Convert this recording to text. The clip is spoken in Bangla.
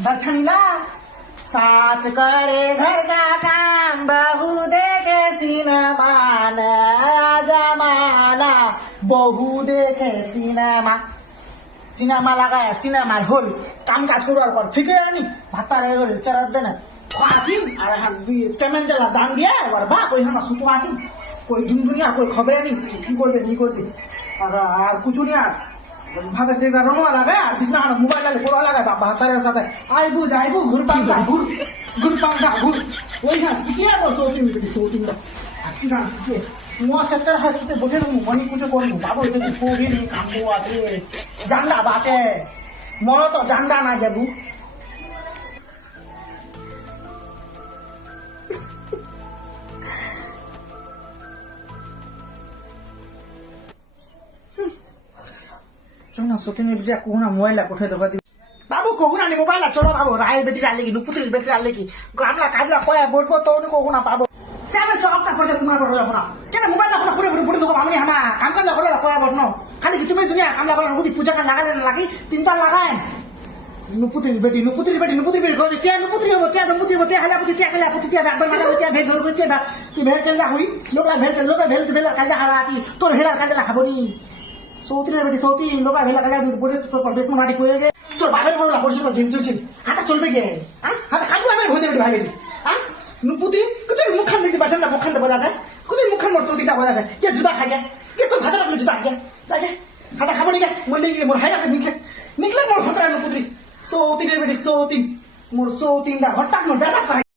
बरछनीला सास करे घर का काम बहू देखे सिनेमा जमाना बहु देखे सिनेमा সিনেমা লাগায় সিনেমার হল কাম কাজ করার পর ফিকে আনি ভাতার হল চার দেন আসিম আর তেমন জ্বালা দান দিয়া এবার বা কই হানা সুতো আসিম কই দুনিয়া কই খবর আনি কি করবে নি করবে আর কিছু নি আর ভাতের দিকে রঙা লাগে আর বিছনা হানা মোবাইল আলে পড়া লাগে বা ভাতারের সাথে আইবু যাইবু ঘুর পাঙ্গা ঘুর পাঙ্গা ঘুর ওই হ্যাঁ শিখিয়া তো চৌতিনটা আর কি গান শিখে মুয়া চক্কর হাসতে বসে মনি কিছু করবো বাবু এটা কি কোভিড কামবো আছে জান্ডা বাঁচে মনে তো জান্ডা না যাবু চলো সত্যি বুঝে কোনা মোবাইল কোঠে দোকা দিবি বাবু কোনা নি মোবাইল চলো বাবু রায়ের বেটি আনলে কি নুপুতির বেটি আনলে কি গামলা কাজলা কয়া বলবো তো কোনা পাবো কেন চকটা পড়ে তোমার বড় যাব না কেন মোবাইল আপনার পুরো পুরো দেখো আমি হামা কাম কাজ করে কয়া বড় ন খালি কি তুমি দুনিয়া কামলা করে নবুতি পূজা করে লাগালে লাগি তিনটা লাগায় নুপুতির বেটি কই কে নুপুতির হবো কে নুপুতির হবো তে হালা পুতি তে হালা পুতি তে ডাকবে মালা তে ভেল ধর কই তে তুই ভেল কেলা হই লোকা ভেল কাজা হারা কি তোর হেলার কাজা খাবো নি সৌতিনের বেটি সৌতি লোকা ভেলা কাজা পড়ে তোর বেশ মাটি কইয়ে গে তোর বাবার বড় পড়ছিল জিনছিল হাটা চলবে গে হ্যাঁ হাটা খাবো আমি ভোদে বেটি ভাই বেটি হ্যাঁ নুপুতি কুতুই মুখান দেখতে পাচ্ছেন না মুখান বলা যায় কুতুই মুখান মোর চৌতিটা বলা যায় কে জুদা খাই গে কে তোর ভাতা রাখলে জুদা খাই গে হাটা খাবো নি গে মরলে গিয়ে মোর হাইরাতে নিকলে মোর ভাতা নুপুতি সৌতিনের বেটি সৌতিন মোর সৌতিনটা হঠাৎ মোর ব্যাপার